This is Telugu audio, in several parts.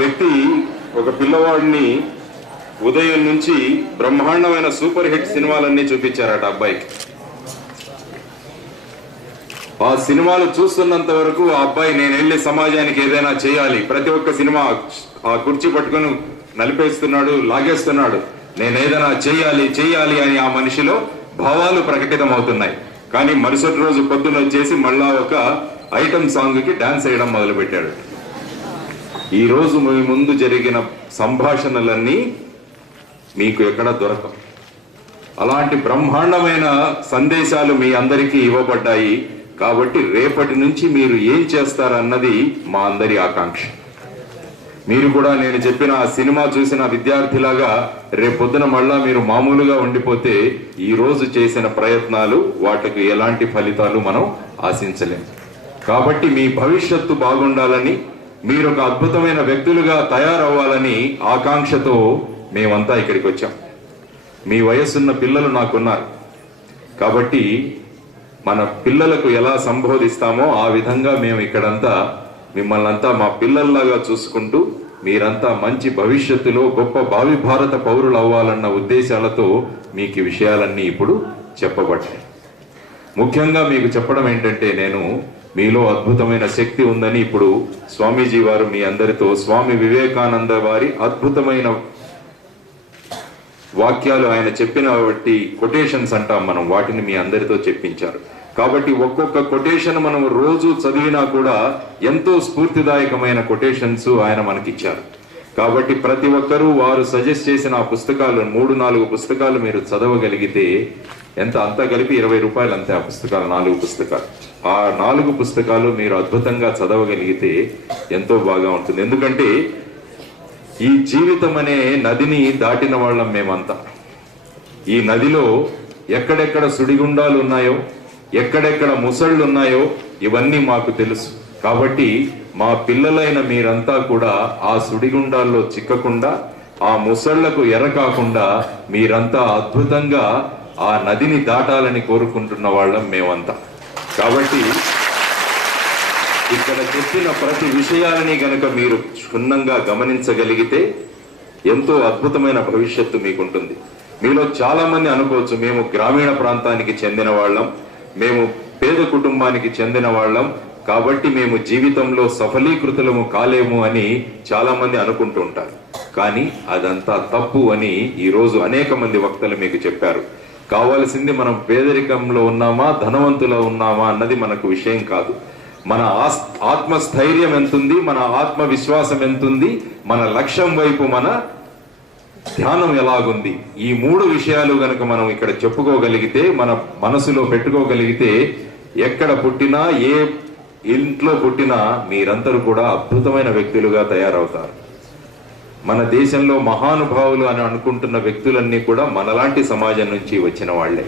వ్యక్తి ఒక పిల్లవాడిని ఉదయం నుంచి బ్రహ్మాండమైన సూపర్ హిట్ సినిమాలన్నీ చూపించారట అబ్బాయికి. ఆ సినిమాలు చూస్తున్నంత వరకు ఆ అబ్బాయి నేను వెళ్ళి సమాజానికి ఏదైనా చేయాలి, ప్రతి ఒక్క సినిమా ఆ కుర్చీ పట్టుకొని నలిపేస్తున్నాడు, లాగేస్తున్నాడు, నేను ఏదైనా చేయాలి అని ఆ మనిషిలో భావాలు ప్రకటితమవుతున్నాయి. కానీ మరుసటి రోజు పొద్దున వచ్చేసి మళ్ళా ఒక ఐటమ్ సాంగ్ కి డాన్స్ వేయడం మొదలు పెట్టాడు. ఈ రోజు మీ ముందు జరిగిన సంభాషణలన్నీ మీకు ఎక్కడ దొరకవు. అలాంటి బ్రహ్మాండమైన సందేశాలు మీ అందరికీ ఇవ్వబడ్డాయి. కాబట్టి రేపటి నుంచి మీరు ఏం చేస్తారన్నది మా అందరి ఆకాంక్ష. మీరు కూడా నేను చెప్పిన ఆ సినిమా చూసిన విద్యార్థిలాగా రేపొద్దున మళ్ళా మీరు మామూలుగా ఉండిపోతే ఈ రోజు చేసిన ప్రయత్నాలు వాటికి ఎలాంటి ఫలితాలు మనం ఆశించలేం. కాబట్టి మీ భవిష్యత్తు బాగుండాలని, మీరు ఒక అద్భుతమైన వ్యక్తులుగా తయారవ్వాలని ఆకాంక్షతో మేమంతా ఇక్కడికి వచ్చాం. మీ వయస్సున్న పిల్లలు నాకున్నారు. కాబట్టి మన పిల్లలకు ఎలా సంబోధిస్తామో ఆ విధంగా మేము ఇక్కడంతా మిమ్మల్ని అంతా మా పిల్లల్లాగా చూసుకుంటూ మీరంతా మంచి భవిష్యత్తులో గొప్ప భావి భారత పౌరులు అవ్వాలన్న ఉద్దేశాలతో మీకు విషయాలన్నీ ఇప్పుడు చెప్పబడ్డాయి. ముఖ్యంగా మీకు చెప్పడం ఏంటంటే, నేను మీలో అద్భుతమైన శక్తి ఉందని ఇప్పుడు స్వామీజీ వారు మీ అందరితో స్వామి వివేకానంద వారి అద్భుతమైన వాక్యాలు ఆయన చెప్పిన వాటి కొటేషన్స్ అంటాం మనం, వాటిని మీ అందరితో చెప్పించారు. కాబట్టి ఒక్కొక్క కొటేషన్ మనం రోజు చదివినా కూడా ఎంతో స్ఫూర్తిదాయకమైన కొటేషన్స్ ఆయన మనకిచ్చారు. కాబట్టి ప్రతి ఒక్కరూ వారు సజెస్ట్ చేసిన ఆ పుస్తకాలు 3-4 పుస్తకాలు మీరు చదవగలిగితే ఎంత, అంతా కలిపి 20 రూపాయలు అంతే ఆ పుస్తకాలు, 4 పుస్తకాలు. ఆ 4 పుస్తకాలు మీరు అద్భుతంగా చదవగలిగితే ఎంతో బాగా ఉంటుంది. ఎందుకంటే ఈ జీవితం అనే నదిని దాటిన వాళ్ళం మేమంతా. ఈ నదిలో ఎక్కడెక్కడ సుడిగుండాలు ఉన్నాయో, ఎక్కడెక్కడ ముసళ్ళు ఉన్నాయో ఇవన్నీ మాకు తెలుసు. కాబట్టి మా పిల్లలైన మీరంతా కూడా ఆ సుడిగుండాల్లో చిక్కకుండా, ఆ ముసళ్లకు ఎరకాకుండా మీరంతా అద్భుతంగా ఆ నదిని దాటాలని కోరుకుంటున్న వాళ్ళం మేమంతా. కాబట్టి ఇక్కడ చెప్పిన ప్రతి విషయాలని గనక మీరు క్షుణ్ణంగా గమనించగలిగితే ఎంతో అద్భుతమైన భవిష్యత్తు మీకుంటుంది. మీలో చాలా మంది అనుకోవచ్చు, మేము గ్రామీణ ప్రాంతానికి చెందిన వాళ్ళం, మేము పేద కుటుంబానికి చెందిన వాళ్ళం, కాబట్టి మేము జీవితంలో సఫలీకృతులము కాలేము అని చాలా మంది అనుకుంటూ ఉంటారు. కానీ అదంతా తప్పు అని ఈరోజు అనేక మంది వక్తలు మీకు చెప్పారు. కావాల్సింది మనం పేదరికంలో ఉన్నామా, ధనవంతులో ఉన్నామా అన్నది మనకు విషయం కాదు. మన ఆత్మస్థైర్యం ఎంతుంది, మన ఆత్మవిశ్వాసం ఎంతుంది, మన లక్ష్యం వైపు మన ధ్యానం ఎలాగుంది, ఈ 3 విషయాలు గనక మనం ఇక్కడ చెప్పుకోగలిగితే, మన మనసులో పెట్టుకోగలిగితే, ఎక్కడ పుట్టినా ఏ ఇంట్లో పుట్టినా మీరందరూ కూడా అద్భుతమైన వ్యక్తులుగా తయారవుతారు. మన దేశంలో మహానుభావులు అని అనుకుంటున్న వ్యక్తులన్నీ కూడా మనలాంటి సమాజం నుంచి వచ్చిన వాళ్లే.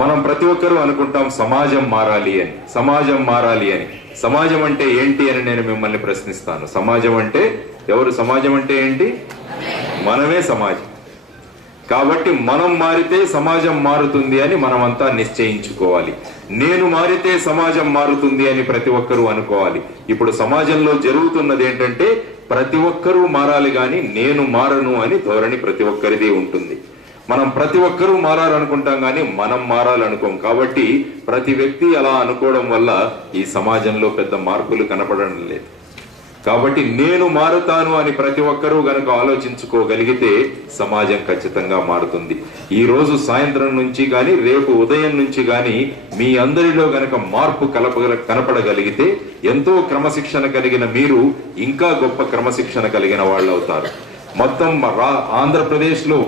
మనం ప్రతి ఒక్కరూ అనుకుంటాం సమాజం మారాలి అని, సమాజం మారాలి అని. సమాజం అంటే ఏంటి అని నేను మిమ్మల్ని ప్రశ్నిస్తాను. సమాజం అంటే ఎవరు? సమాజం అంటే ఏంటి? మనమే సమాజం. కాబట్టి మనం మారితే సమాజం మారుతుంది అని మనమంతా నిశ్చయించుకోవాలి. నేను మారితే సమాజం మారుతుంది అని ప్రతి ఒక్కరూ అనుకోవాలి. ఇప్పుడు సమాజంలో జరుగుతున్నది ఏంటంటే ప్రతి ఒక్కరూ మారాలి కానీ నేను మారను అని ధోరణి ప్రతి ఒక్కరిది ఉంటుంది. మనం ప్రతి ఒక్కరూ మారాలనుకుంటాం కానీ మనం మారాలనుకోం. కాబట్టి ప్రతి వ్యక్తి అలా అనుకోవడం వల్ల ఈ సమాజంలో పెద్ద మార్పులు కనపడడం లేదు. కాబట్టి నేను మారుతాను అని ప్రతి ఒక్కరూ గనక ఆలోచించుకోగలిగితే సమాజం ఖచ్చితంగా మారుతుంది. ఈ రోజు సాయంత్రం నుంచి కానీ రేపు ఉదయం నుంచి కానీ మీ అందరిలో గనక మార్పు కనపడగలిగితే ఎంతో క్రమశిక్షణ కలిగిన మీరు ఇంకా గొప్ప క్రమశిక్షణ కలిగిన వాళ్ళు అవుతారు. మొత్తం ఆంధ్రప్రదేశ్ లో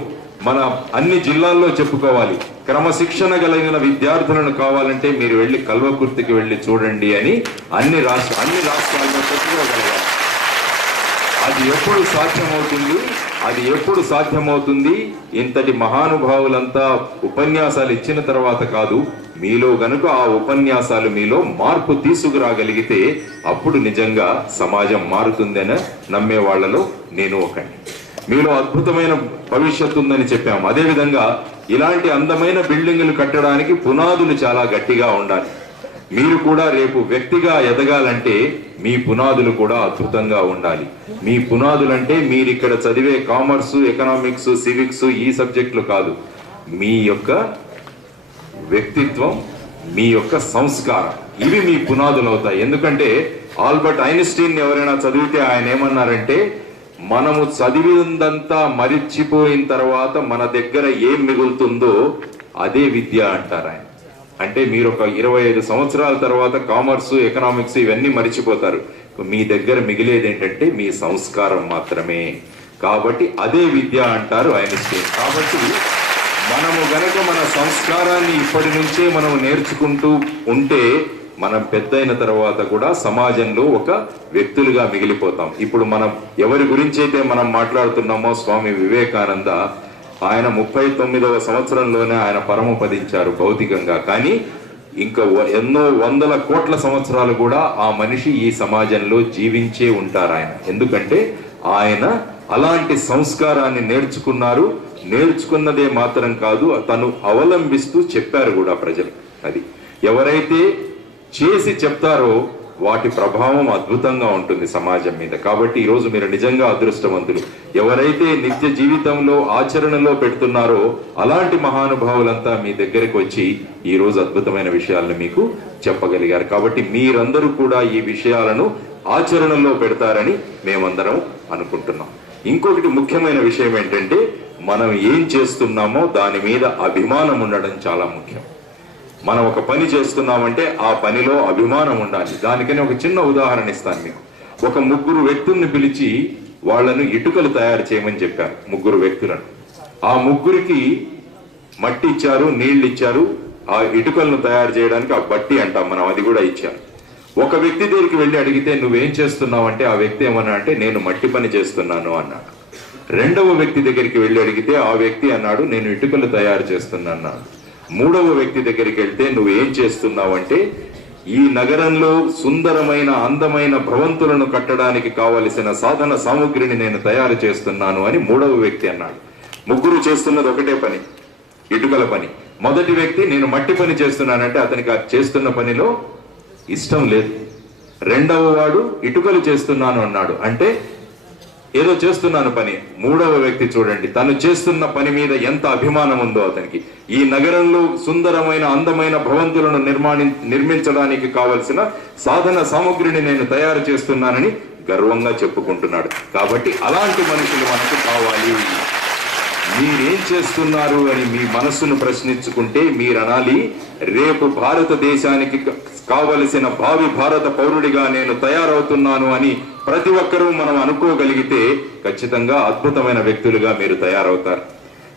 మన అన్ని జిల్లాల్లో చెప్పుకోవాలి, క్రమశిక్షణ కలిగిన విద్యార్థులను కావాలంటే మీరు వెళ్ళి కల్వకుర్తికి వెళ్ళి చూడండి అని అన్ని రాష్ట్రాల్లో చెప్పుకోగలగాలి. అది ఎప్పుడు సాధ్యమవుతుంది? అది ఎప్పుడు సాధ్యమవుతుంది? ఇంతటి మహానుభావులంతా ఉపన్యాసాలు ఇచ్చిన తర్వాత కాదు, మీలో గనుక ఆ ఉపన్యాసాలు మీలో మార్పు తీసుకురాగలిగితే అప్పుడు నిజంగా సమాజం మారుతుందని నమ్మే వాళ్లలో నేను ఒకని. మీలో అద్భుతమైన భవిష్యత్తు ఉందని చెప్పాము. అదేవిధంగా ఇలాంటి అందమైన బిల్డింగులు కట్టడానికి పునాదులు చాలా గట్టిగా ఉండాలి. మీరు కూడా రేపు వ్యక్తిగా ఎదగాలంటే మీ పునాదులు కూడా అద్భుతంగా ఉండాలి. మీ పునాదులంటే మీరు ఇక్కడ చదివే కామర్సు, ఎకనామిక్స్, సివిక్స్ ఈ సబ్జెక్టులు కాదు. మీ యొక్క వ్యక్తిత్వం, మీ యొక్క సంస్కారం, ఇవి మీ పునాదులు అవుతాయి. ఎందుకంటే ఆల్బర్ట్ ఐన్స్టీన్ ఎవరైనా చదివితే ఆయన ఏమన్నారంటే, మనము చదివిందంతా మరిచిపోయిన తర్వాత మన దగ్గర ఏం మిగులుతుందో అదే విద్య అంటారు ఆయన. అంటే మీరు ఒక 25 సంవత్సరాల తర్వాత కామర్స్, ఎకనామిక్స్ ఇవన్నీ మరిచిపోతారు. మీ దగ్గర మిగిలేది ఏంటంటే మీ సంస్కారం మాత్రమే. కాబట్టి అదే విద్య అంటారు ఐన్స్టీన్. కాబట్టి మనము గనక మన సంస్కారాన్ని ఇప్పటి నుంచే మనం నేర్చుకుంటూ ఉంటే మనం పెద్దయిన తర్వాత కూడా సమాజంలో ఒక వ్యక్తులుగా మిగిలిపోతాం. ఇప్పుడు మనం ఎవరి గురించి అయితే మనం మాట్లాడుతున్నామో స్వామి వివేకానంద, ఆయన 39వ సంవత్సరంలోనే ఆయన పరమపదించారు భౌతికంగా. కానీ ఇంకా ఎన్నో వందల కోట్ల సంవత్సరాలు కూడా ఆ మనిషి ఈ సమాజంలో జీవించే ఉంటారు ఆయన. ఎందుకంటే ఆయన అలాంటి సంస్కారాన్ని నేర్చుకున్నారు. నేర్చుకున్నదే మాత్రం కాదు, తను అవలంబిస్తూ చెప్పారు కూడా ప్రజలు. అది ఎవరైతే చేసి చెప్తారో వాటి ప్రభావం అద్భుతంగా ఉంటుంది సమాజం మీద. కాబట్టి ఈరోజు మీరు నిజంగా అదృష్టవంతులు. ఎవరైతే నిత్య జీవితంలో ఆచరణలో పెడుతున్నారో అలాంటి మహానుభావులంతా మీ దగ్గరికి వచ్చి ఈ రోజు అద్భుతమైన విషయాలను మీకు చెప్పగలిగారు. కాబట్టి మీరందరూ కూడా ఈ విషయాలను ఆచరణలో పెడతారని మేమందరం అనుకుంటున్నాం. ఇంకొకటి ముఖ్యమైన విషయం ఏంటంటే, మనం ఏం చేస్తున్నామో దాని మీద అభిమానం ఉండడం చాలా ముఖ్యం. మనం ఒక పని చేస్తున్నామంటే ఆ పనిలో అభిమానం ఉండాలి. దానికని ఒక చిన్న ఉదాహరణ ఇస్తాను మీకు. ఒక 3 వ్యక్తుల్ని పిలిచి వాళ్లను ఇటుకలు తయారు చేయమని చెప్పారు. 3 వ్యక్తులను. ఆ 3కి మట్టి ఇచ్చారు, నీళ్లు ఇచ్చారు. ఆ ఇటుకలను తయారు చేయడానికి ఆ బట్టి అంటాం మనం, అది కూడా ఇచ్చారు. ఒక వ్యక్తి దగ్గరికి వెళ్ళి అడిగితే నువ్వేం చేస్తున్నావు అంటే ఆ వ్యక్తి ఏమన్నా అంటే నేను మట్టి పని చేస్తున్నాను అన్నాడు. రెండవ వ్యక్తి దగ్గరికి వెళ్ళి అడిగితే ఆ వ్యక్తి అన్నాడు నేను ఇటుకలు తయారు చేస్తున్నాను. మూడవ వ్యక్తి దగ్గరికి వెళ్తే నువ్వేం చేస్తున్నావు అంటే ఈ నగరంలో సుందరమైన అందమైన భవంతులను కట్టడానికి కావలసిన సాధన సామగ్రిని నేను తయారు చేస్తున్నాను అని మూడవ వ్యక్తి అన్నాడు. 3 చేస్తున్నది ఒకటే పని, ఇటుకల పని. మొదటి వ్యక్తి నేను మట్టి పని చేస్తున్నానంటే అతనికి ఆ చేస్తున్న పనిలో ఇష్టం లేదు. రెండవ వాడు ఇటుకలు చేస్తున్నాను అన్నాడు, అంటే ఏదో చేస్తున్నాను పని. మూడవ వ్యక్తి చూడండి, తను చేస్తున్న పని మీద ఎంత అభిమానం ఉందో అతనికి. ఈ నగరంలో సుందరమైన అందమైన భవంతులను నిర్మించడానికి కావలసిన సాధన సామగ్రిని నేను తయారు చేస్తున్నానని గర్వంగా చెప్పుకుంటున్నాడు. కాబట్టి అలాంటి మనుషులు మనకు కావాలి. మీరేం చేస్తున్నారు అని మీ మనస్సును ప్రశ్నించుకుంటే మీరు అనాలి, రేపు భారతదేశానికి కావలసిన భావి భారత పౌరుడిగా నేను తయారవుతున్నాను అని ప్రతి ఒక్కరూ మనం అనుకోగలిగితే ఖచ్చితంగా అద్భుతమైన వ్యక్తులుగా మీరు తయారవుతారు.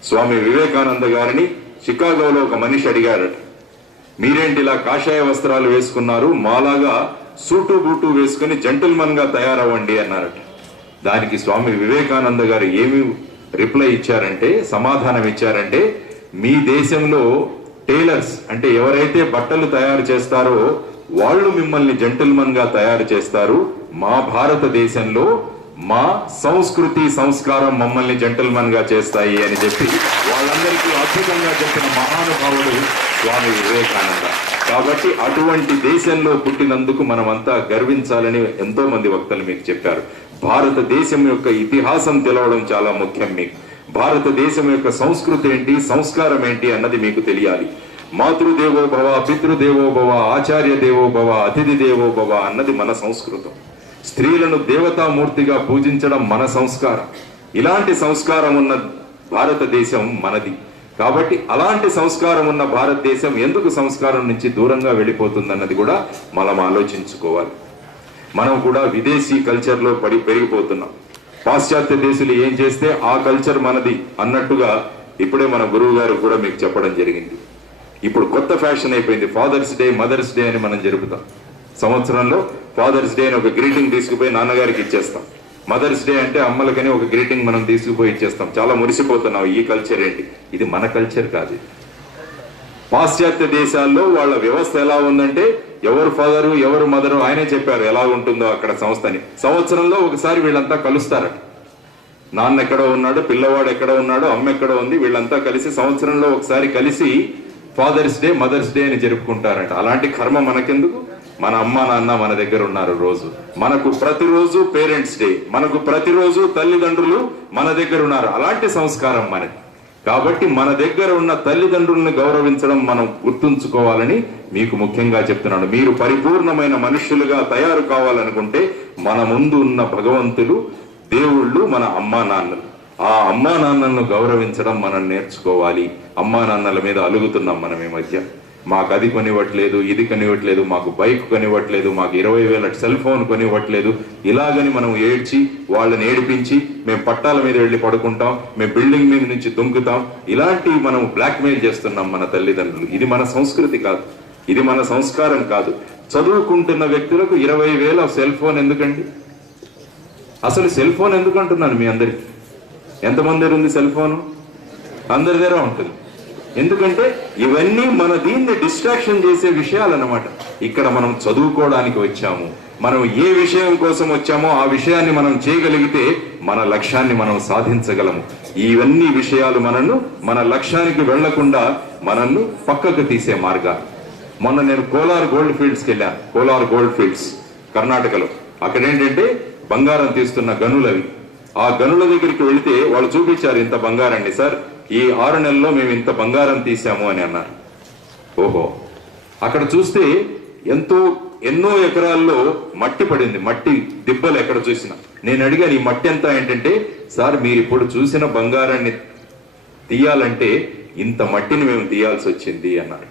స్వామి వివేకానంద గారిని చికాగోలో ఒక మనిషి అడిగారట, మీరేంటి ఇలా కాషాయ వస్త్రాలు వేసుకున్నారు, మాలాగా సూటు బూటు వేసుకుని జెంటిల్మన్ గా తయారవ్వండి అన్నారట. దానికి స్వామి వివేకానంద గారు ఏమి రిప్లై ఇచ్చారంటే, సమాధానం ఇచ్చారంటే, మీ దేశంలో టైలర్స్ అంటే ఎవరైతే బట్టలు తయారు చేస్తారో వాళ్ళు మిమ్మల్ని జెంటిల్మన్ గా తయారు చేస్తారు. మా భారతదేశంలో మా సంస్కృతి సంస్కారం మమ్మల్ని జెంటిల్మన్ గా చేస్తాయి అని చెప్పి వాళ్ళందరికీ అద్భుతంగా చెప్పిన మహానుభావుడు స్వామి వివేకానంద. కాబట్టి అటువంటి దేశంలో పుట్టినందుకు మనమంతా గర్వించాలని ఎంతో మంది వక్తలు మీకు చెప్పారు. భారతదేశం యొక్క ఇతిహాసం తెలవడం చాలా ముఖ్యం. మీకు భారతదేశం యొక్క సంస్కృతి ఏంటి, సంస్కారం ఏంటి అన్నది మీకు తెలియాలి. మాతృదేవో భవ, పితృదేవో భవ, ఆచార్య దేవో భవ, అతిథి దేవో భవ అన్నది మన సంస్కృతం. స్త్రీలను దేవతామూర్తిగా పూజించడం మన సంస్కారం. ఇలాంటి సంస్కారం ఉన్న భారతదేశం మనది. కాబట్టి అలాంటి సంస్కారం ఉన్న భారతదేశం ఎందుకు సంస్కారం నుంచి దూరంగా వెళ్ళిపోతుందన్నది కూడా మనం ఆలోచించుకోవాలి. మనం కూడా విదేశీ కల్చర్లో పెరిగిపోతున్నాం. పాశ్చాత్య దేశాలు ఏం చేస్తే ఆ కల్చర్ మనది అన్నట్టుగా ఇప్పుడే మన గురువు గారు కూడా మీకు చెప్పడం జరిగింది. ఇప్పుడు కొత్త ఫ్యాషన్ అయిపోయింది, ఫాదర్స్ డే, మదర్స్ డే అని మనం జరుపుతాం. సంవత్సరంలో ఫాదర్స్ డే అని ఒక గ్రీటింగ్ తీసుకుపోయి నాన్నగారికి ఇచ్చేస్తాం. మదర్స్ డే అంటే అమ్మలకని ఒక గ్రీటింగ్ మనం తీసుకుపోయి ఇచ్చేస్తాం. చాలా మురిసిపోతున్నాం. ఈ కల్చర్ ఏంటి? ఇది మన కల్చర్ కాదు. పాశ్చాత్య దేశాల్లో వాళ్ళ వ్యవస్థ ఎలా ఉందంటే ఎవరు ఫాదరు ఎవరు మదరు ఆయనే చెప్పారు ఎలా ఉంటుందో అక్కడ సంస్థని. సంవత్సరంలో ఒకసారి వీళ్ళంతా కలుస్తారట. నాన్న ఎక్కడో ఉన్నాడు, పిల్లవాడు ఎక్కడ ఉన్నాడు, అమ్మ ఎక్కడో ఉంది, వీళ్ళంతా కలిసి సంవత్సరంలో ఒకసారి కలిసి ఫాదర్స్ డే, మదర్స్ డే అని జరుపుకుంటారంట. అలాంటి కర్మ మనకెందుకు? మన అమ్మ నాన్న మన దగ్గర ఉన్నారు రోజు. మనకు ప్రతిరోజు పేరెంట్స్ డే, మనకు ప్రతిరోజు తల్లిదండ్రులు మన దగ్గర ఉన్నారు. అలాంటి సంస్కారం మనది. కాబట్టి మన దగ్గర ఉన్న తల్లిదండ్రులను గౌరవించడం మనం గుర్తుంచుకోవాలని మీకు ముఖ్యంగా చెప్తున్నాను. మీరు పరిపూర్ణమైన మనుష్యులుగా తయారు కావాలనుకుంటే మన ముందు ఉన్న భగవంతులు, దేవుళ్ళు మన అమ్మా నాన్నలు. ఆ అమ్మా నాన్నలను గౌరవించడం మనం నేర్చుకోవాలి. అమ్మా నాన్నల మీద అలుగుతున్నాం మనం ఈ మధ్య. మాకు అది కొనివ్వట్లేదు, ఇది కొనివ్వట్లేదు, మాకు బైక్ కొనివ్వట్లేదు, మాకు 20,000 సెల్ ఫోన్ కొనివ్వట్లేదు. ఇలాగని మనం ఏడ్చి వాళ్ళని ఏడిపించి మేము పట్టాల మీద వెళ్ళి పడుకుంటాం, మేము బిల్డింగ్ మీద నుంచి దుంకుతాం. ఇలాంటివి మనం బ్లాక్మెయిల్ చేస్తున్నాం మన తల్లిదండ్రులు. ఇది మన సంస్కృతి కాదు, ఇది మన సంస్కారం కాదు. చదువుకుంటున్న వ్యక్తులకు 20,000 సెల్ ఫోన్ ఎందుకండి? అసలు సెల్ ఫోన్ ఎందుకు అంటున్నాను మీ అందరికి? ఎంతమంది దగ్గర ఉంది సెల్ ఫోను? అందరి దగ్గర ఉంటుంది. ఎందుకంటే ఇవన్నీ మన దీన్ని డిస్ట్రాక్షన్ చేసే విషయాలు అన్నమాట. ఇక్కడ మనం చదువుకోవడానికి వచ్చాము, మనం ఏ విషయం కోసం వచ్చామో ఆ విషయాన్ని మనం చేయగలిగితే మన లక్ష్యాన్ని మనం సాధించగలము. ఇవన్నీ విషయాలు మనను మన లక్ష్యానికి వెళ్లకుండా మనల్ని పక్కకు తీసే మార్గాలు. మొన్న నేను కోలార్ గోల్డ్ ఫీల్డ్స్కి వెళ్ళాను. కోలార్ గోల్డ్ ఫీల్డ్స్ కర్ణాటకలో. అక్కడ ఏంటంటే బంగారం తీస్తున్న గనులవి. ఆ గనుల దగ్గరికి వెళితే వాళ్ళు చూపించారు, ఇంత బంగారాన్ని సార్, ఈ 6 నెలల్లో మేము ఇంత బంగారం తీసాము అని అన్నారు. ఓహో, అక్కడ చూస్తే ఎన్నో ఎకరాల్లో మట్టి పడింది, మట్టి దిబ్బలు ఎక్కడ చూసినా. నేను అడిగాను, ఈ మట్టి ఎంత? ఏంటంటే, సార్ మీరు ఇప్పుడు చూసిన బంగారాన్ని తీయాలంటే ఇంత మట్టిని మేము తీయాల్సి వచ్చింది అన్నారు.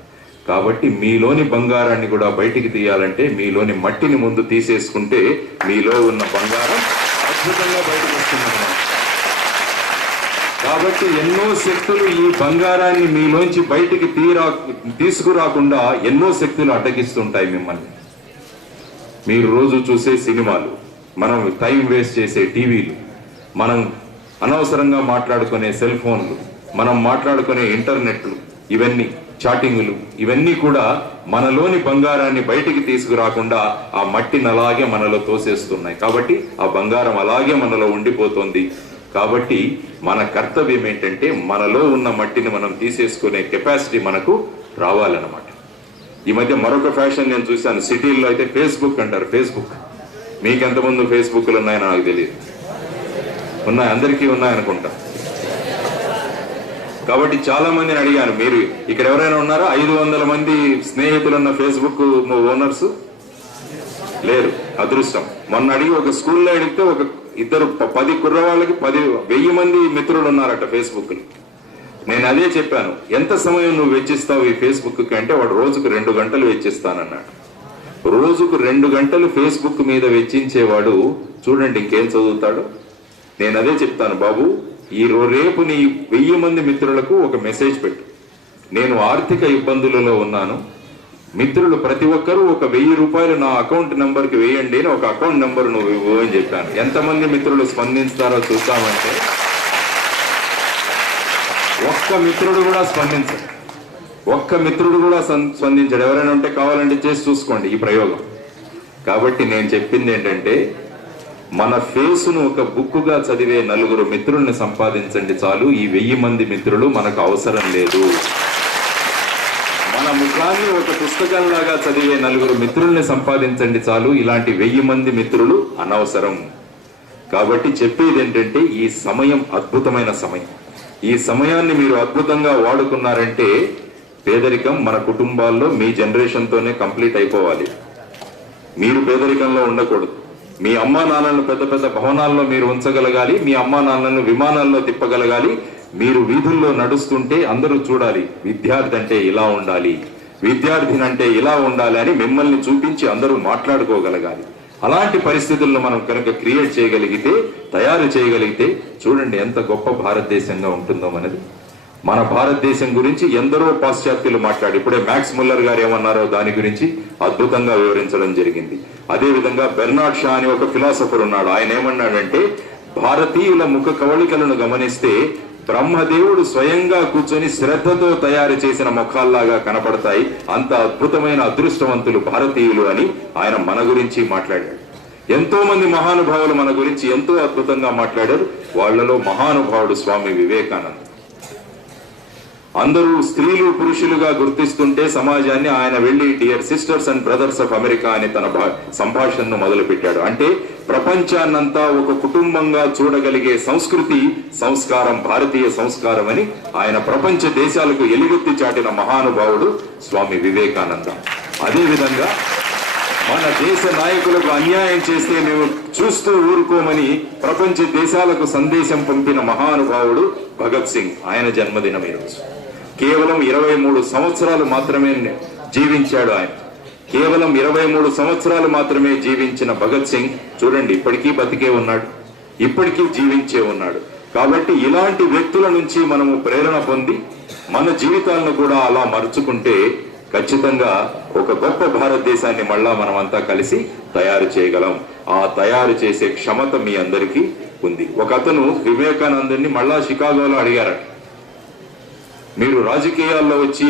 కాబట్టి మీలోని బంగారాన్ని కూడా బయటికి తీయాలంటే మీలోని మట్టిని ముందు తీసేసుకుంటే మీలో ఉన్న బంగారం అద్భుతంగా బయటకు వస్తుందన్నమాట. కాబట్టి ఎన్నో శక్తులు ఈ బంగారాన్ని మీలోంచి బయటికి తీసుకురాకుండా ఎన్నో శక్తులు అడ్డగిస్తుంటాయి మిమ్మల్ని. మీరు రోజు చూసే సినిమాలు, మనం టైం వేస్ట్ చేసే టీవీలు, మనం అనవసరంగా మాట్లాడుకునే సెల్ ఫోన్లు, మనం మాట్లాడుకునే ఇంటర్నెట్లు, ఇవన్నీ చాటింగులు, ఇవన్నీ కూడా మనలోని బంగారాన్ని బయటికి తీసుకురాకుండా ఆ మట్టిని అలాగే మనలో తోసేస్తున్నాయి. కాబట్టి ఆ బంగారం అలాగే మనలో ఉండిపోతుంది. కాబట్టి మన కర్తవ్యం ఏంటంటే మనలో ఉన్న మట్టిని మనం తీసేసుకునే కెపాసిటీ మనకు రావాలన్నమాట. ఈ మధ్య మరొక ఫ్యాషన్ నేను చూశాను, సిటీల్లో అయితే ఫేస్బుక్ అంటారు. ఫేస్బుక్, మీకెంతమంది ఫేస్బుక్లు ఉన్నాయో నాకు తెలియదు. ఉన్నాయి, అందరికీ ఉన్నాయనుకుంటా. కాబట్టి చాలా మందిని అడిగాను, మీరు ఇక్కడ ఎవరైనా ఉన్నారా? 500 మంది స్నేహితులున్న ఫేస్బుక్ ఓనర్స్ లేరు, అదృష్టం. మొన్న అడిగి ఒక స్కూల్లో అడిగితే ఒక 10 కుర్రవాళ్ళకి 10,000 మంది మిత్రులు ఉన్నారట ఫేస్బుక్. నేను అదే చెప్పాను, ఎంత సమయం నువ్వు వెచ్చిస్తావు ఈ ఫేస్బుక్ కి అంటే, వాడు రోజుకు 2 గంటలు వెచ్చిస్తానన్నాడు. రోజుకు 2 గంటలు ఫేస్బుక్ మీద వెచ్చించేవాడు చూడండి ఇంకేం చదువుతాడు. నేను అదే చెప్తాను, బాబు రేపు నీ 1000 మంది మిత్రులకు ఒక మెసేజ్ పెట్టు, నేను ఆర్థిక ఇబ్బందులలో ఉన్నాను, మిత్రులు ప్రతి ఒక్కరూ ఒక 1000 రూపాయలు నా అకౌంట్ నెంబర్ కి వేయండి అని ఒక అకౌంట్ నెంబర్ నువ్వు ఇవ్వు అని చెప్పాను. ఎంతమంది మిత్రులు స్పందిస్తారో చూస్తామంటే ఒక్క మిత్రుడు కూడా స్పందించాడు. ఒక్క మిత్రుడు కూడా స్పందించాడు. ఎవరైనా ఉంటే కావాలంటే చేసి చూసుకోండి ఈ ప్రయోగం. కాబట్టి నేను చెప్పింది ఏంటంటే, మన ఫేసును ఒక బుక్కుగా చదివే 4 మిత్రుల్ని సంపాదించండి చాలు. ఈ 1000 మంది మిత్రులు మనకు అవసరం లేదు. మన ముఖాన్ని ఒక పుస్తకంలాగా చదివే 4 మిత్రుల్ని సంపాదించండి చాలు. ఇలాంటి 1000 మంది మిత్రులు అనవసరం. కాబట్టి చెప్పేది ఏంటంటే, ఈ సమయం అద్భుతమైన సమయం. ఈ సమయాన్ని మీరు అద్భుతంగా వాడుకున్నారంటే పేదరికం మన కుటుంబాల్లో మీ జనరేషన్ తోనే కంప్లీట్ అయిపోవాలి. మీరు పేదరికంలో ఉండకూడదు. మీ అమ్మా నాన్నలను పెద్ద పెద్ద భవనాల్లో మీరు ఉంచగలగాలి. మీ అమ్మా నాన్నలను విమానాల్లో తిప్పగలగాలి. మీరు వీధుల్లో నడుస్తుంటే అందరూ చూడాలి, విద్యార్థి అంటే ఇలా ఉండాలి, విద్యార్థిని అంటే ఇలా ఉండాలి అని మిమ్మల్ని చూపించి అందరూ మాట్లాడుకోగలగాలి. అలాంటి పరిస్థితులను మనం కనుక క్రియేట్ చేయగలిగితే, తయారు చేయగలిగితే, చూడండి ఎంత గొప్ప భారతదేశంగా ఉంటుందో మనది. మన భారతదేశం గురించి ఎందరో పాశ్చాత్యులు మాట్లాడి, ఇప్పుడే మ్యాక్స్ ముల్లర్ గారు ఏమన్నారో దాని గురించి అద్భుతంగా వివరించడం జరిగింది. అదే విధంగా బెర్నార్డ్ షా అని ఒక ఫిలాసఫర్ ఉన్నాడు. ఆయన ఏమన్నాడంటే, భారతీయుల ముఖ కవళికలను గమనిస్తే బ్రహ్మదేవుడు స్వయంగా కూర్చొని శ్రద్ధతో తయారు చేసిన ముఖాల్లాగా కనపడతాయి. అంత అద్భుతమైన అదృష్టవంతులు భారతీయులు అని ఆయన మన గురించి మాట్లాడాడు. ఎంతో మంది మహానుభావులు మన గురించి ఎంతో అద్భుతంగా మాట్లాడారు. వాళ్లలో మహానుభావుడు స్వామి వివేకానంద. అందరూ స్త్రీలు పురుషులుగా గుర్తిస్తుంటే సమాజాన్ని ఆయన వెళ్లి dear sisters and brothers of America అని తన సంభాషణను మొదలుపెట్టాడు. అంటే ప్రపంచాన్నంతా ఒక కుటుంబంగా చూడగలిగే సంస్కృతి సంస్కారం భారతీయ సంస్కారం అని ఆయన ప్రపంచ దేశాలకు ఎలుగెత్తి చాటిన మహానుభావుడు స్వామి వివేకానంద. అదేవిధంగా మన దేశ నాయకులకు అన్యాయం చేస్తే మేము చూస్తూ ఊరుకోమని ప్రపంచ దేశాలకు సందేశం పంపిన మహానుభావుడు భగత్ సింగ్. ఆయన జన్మదినం ఈరోజు. కేవలం 23 సంవత్సరాలు మాత్రమే జీవించాడు ఆయన. కేవలం 23 సంవత్సరాలు మాత్రమే జీవించిన భగత్ సింగ్ చూడండి ఇప్పటికీ బతికే ఉన్నాడు, ఇప్పటికీ జీవించే ఉన్నాడు. కాబట్టి ఇలాంటి వ్యక్తుల నుంచి మనము ప్రేరణ పొంది మన జీవితాలను కూడా అలా మరుచుకుంటే ఖచ్చితంగా ఒక గొప్ప భారతదేశాన్ని మళ్ళా మనమంతా కలిసి తయారు చేయగలం. ఆ తయారు చేసే క్షమత మీ అందరికీ ఉంది. ఒక అతను వివేకానందుని మళ్ళా షికాగోలో అడిగారట, మీరు రాజకీయాల్లో వచ్చి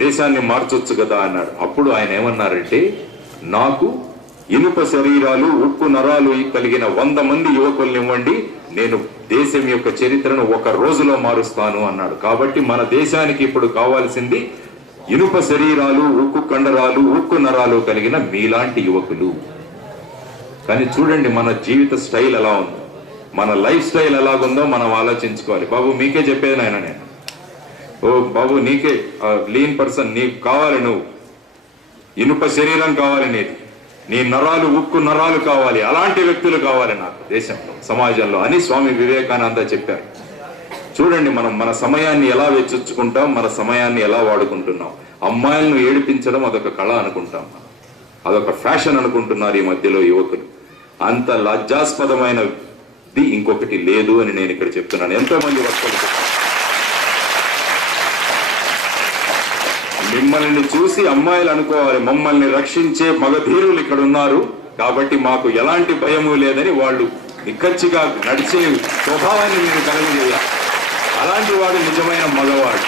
దేశాన్ని మార్చొచ్చు కదా అన్నాడు. అప్పుడు ఆయన ఏమన్నారంటే, నాకు ఇనుప శరీరాలు ఉక్కు నరాలు కలిగిన 100 మంది యువకుల్ని ఇవ్వండి, నేను దేశం యొక్క చరిత్రను ఒక రోజులో మారుస్తాను అన్నాడు. కాబట్టి మన దేశానికి ఇప్పుడు కావాల్సింది ఇనుప శరీరాలు ఉక్కు కండరాలు ఉక్కు నరాలు కలిగిన మీలాంటి యువకులు. కానీ చూడండి మన జీవిత స్టైల్ ఎలా ఉందో, మన లైఫ్ స్టైల్ ఎలాగుందో మనం ఆలోచించుకోవాలి. బాబు మీకే చెప్పేది నాయన నేను, ఓ బాబు నీకే లీన్ పర్సన్, నీకు కావాలి, నువ్వు ఇనుప శరీరం కావాలి, నీ నరాలు ఉక్కు నరాలు కావాలి, అలాంటి వ్యక్తులు కావాలి నాకు దేశంలో సమాజంలో అని స్వామి వివేకానంద చెప్పారు. చూడండి మనం మన సమయాన్ని ఎలా వెచ్చించుకుంటాం, మన సమయాన్ని ఎలా వాడుకుంటున్నాం. అమ్మాయిలను ఏడిపించడం అదొక కళ అనుకుంటాం, అదొక ఫ్యాషన్ అనుకుంటున్నారు ఈ మధ్యలో యువకులు. అంత లజ్జాస్పదమైనది ఇంకొకటి లేదు అని నేను ఇక్కడ చెప్తున్నాను. ఎంతో మంది వక్తలు మిమ్మల్ని చూసి అమ్మాయిలు అనుకోవాలి, మమ్మల్ని రక్షించే మగధీరులు ఇక్కడ ఉన్నారు కాబట్టి మాకు ఎలాంటి భయము లేదని వాళ్ళు నిక్కచ్చిగా నడిచే స్వభావాన్ని మీరు కలుగజేయాలి. అలాంటి వాడు నిజమైన మగవాడు.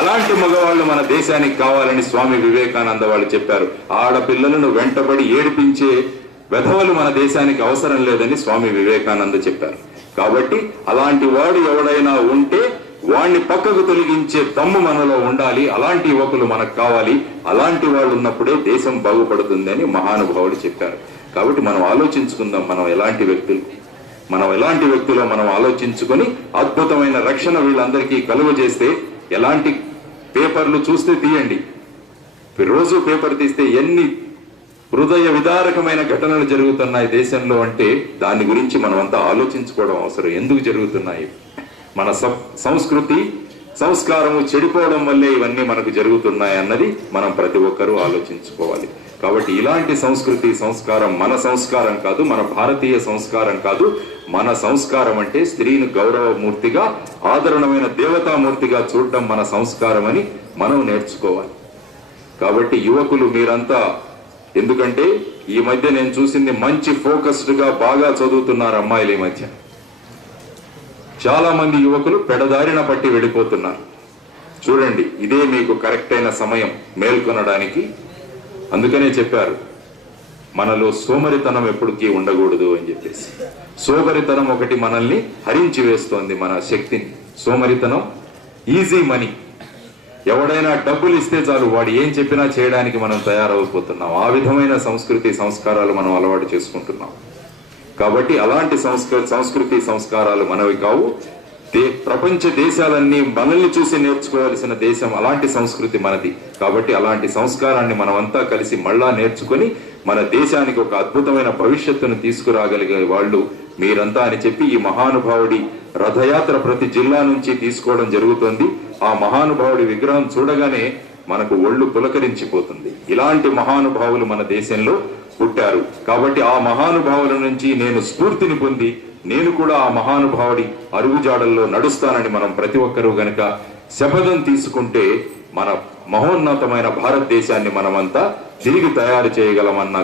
అలాంటి మగవాళ్ళు మన దేశానికి కావాలని స్వామి వివేకానంద వాళ్ళు చెప్పారు. ఆడపిల్లలను వెంటబడి ఏడిపించే వెధవలు మన దేశానికి అవసరం లేదని స్వామి వివేకానంద చెప్పారు. కాబట్టి అలాంటి వాడు ఎవడైనా ఉంటే వాణ్ణి పక్కకు తొలగించే దమ్ము మనలో ఉండాలి. అలాంటి యువకులు మనకు కావాలి. అలాంటి వాళ్ళు ఉన్నప్పుడే దేశం బాగుపడుతుందని మహానుభావులు చెప్పారు. కాబట్టి మనం ఆలోచించుకుందాం, మనం ఎలాంటి వ్యక్తులు మనం ఆలోచించుకొని అద్భుతమైన రక్షణ వీళ్ళందరికీ కలుగజేస్తే, ఎలాంటి పేపర్లు చూస్తే తీయండి, రోజు పేపర్ తీస్తే ఎన్ని హృదయ విదారకమైన ఘటనలు జరుగుతున్నాయి దేశంలో అంటే దాని గురించి మనమంతా ఆలోచించుకోవడం అవసరం. ఎందుకు జరుగుతున్నాయి? మన సంస్కృతి సంస్కారము చెడిపోవడం వల్లే ఇవన్నీ మనకు జరుగుతున్నాయి అన్నది మనం ప్రతి ఒక్కరూ ఆలోచించుకోవాలి. కాబట్టి ఇలాంటి సంస్కృతి సంస్కారం మన సంస్కారం కాదు, మన భారతీయ సంస్కారం కాదు. మన సంస్కారం అంటే స్త్రీని గౌరవమూర్తిగా ఆదరణమైన దేవతామూర్తిగా చూడడం మన సంస్కారం అని మనం నేర్చుకోవాలి. కాబట్టి యువకులు మీరంతా, ఎందుకంటే ఈ మధ్య నేను చూసింది మంచి ఫోకస్డ్ గా బాగా చదువుతున్నారు అమ్మాయిలు. ఈ మధ్య చాలా మంది యువకులు పెడదారిన పట్టి వెళ్ళిపోతున్నారు. చూడండి, ఇదే మీకు కరెక్ట్ అయిన సమయం మేల్కొనడానికి. అందుకనే చెప్పారు మనలో సోమరితనం ఎప్పటికీ ఉండకూడదు అని చెప్పేసి. సోమరితనం ఒకటి మనల్ని హరించి వేస్తోంది, మన శక్తిని. సోమరితనం, ఈజీ మనీ. ఎవడైనా డబ్బులు ఇస్తే చాలు వాడు ఏం చెప్పినా చేయడానికి మనం తయారైపోతున్నాం. ఆ విధమైన సంస్కృతి సంస్కారాలు మనం అలవాటు చేసుకుంటున్నాం. కాబట్టి అలాంటి సంస్కృతి సంస్కారాలు మనవి కావు. ప్రపంచ దేశాలన్నీ మనల్ని చూసి నేర్చుకోవాల్సిన దేశం, అలాంటి సంస్కృతి మనది. కాబట్టి అలాంటి సంస్కారాన్ని మనమంతా కలిసి మళ్ళా నేర్చుకుని మన దేశానికి ఒక అద్భుతమైన భవిష్యత్తును తీసుకురాగలిగే వాళ్ళు మీరంతా అని చెప్పి ఈ మహానుభావుడి రథయాత్ర ప్రతి జిల్లా నుంచి తీసుకోవడం జరుగుతుంది. ఆ మహానుభావుడి విగ్రహం చూడగానే మనకు ఒళ్ళు పులకరించిపోతుంది. ఇలాంటి మహానుభావులు మన దేశంలో పుట్టారు. కాబట్టి ఆ మహానుభావుల నుంచి నేను స్ఫూర్తిని పొంది నేను కూడా ఆ మహానుభావుడి అరుగుజాడల్లో నడుస్తానని మనం ప్రతి ఒక్కరూ గనక శపథం తీసుకుంటే మన మహోన్నతమైన భారతదేశాన్ని మనమంతా తిరిగి తయారు చేయగలమన్న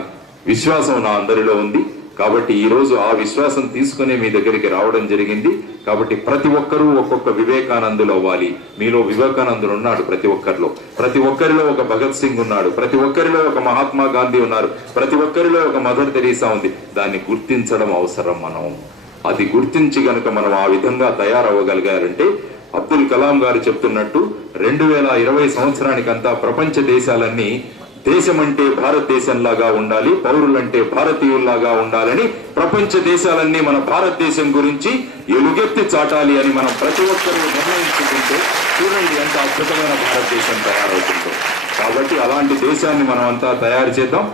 విశ్వాసం నా అందరిలో ఉంది. కాబట్టి ఈ రోజు ఆ విశ్వాసం తీసుకునే మీ దగ్గరికి రావడం జరిగింది. కాబట్టి ప్రతి ఒక్కరూ ఒక్కొక్క వివేకానందులు అవ్వాలి. మీలో వివేకానందులు ఉన్నాడు ప్రతి ఒక్కరిలో. ప్రతి ఒక్కరిలో ఒక భగత్ సింగ్ ఉన్నాడు. ప్రతి ఒక్కరిలో ఒక మహాత్మా గాంధీ ఉన్నారు. ప్రతి ఒక్కరిలో ఒక మదర్ తెరీసా ఉంది. దాన్ని గుర్తించడం అవసరం. మనం అది గుర్తించి గనుక మనం ఆ విధంగా తయారవ్వగలిగారంటే అబ్దుల్ కలాం గారు చెప్తున్నట్టు 2020 సంవత్సరానికంతా ప్రపంచ దేశాలన్నీ దేశమంటే భారతదేశంలాగా ఉండాలి, పౌరులంటే భారతీయుల్లాగా ఉండాలని ప్రపంచ దేశాలన్నీ మన భారతదేశం గురించి ఎలుగెత్తి చాటాలి అని మనం ప్రతి ఒక్కరూ నిర్ణయించుకుంటే చూడండి ఎంత అద్భుతమైన భారతదేశం తయారవుతుందో. కాబట్టి అలాంటి దేశాన్ని మనం అంతా తయారు చేద్దాం.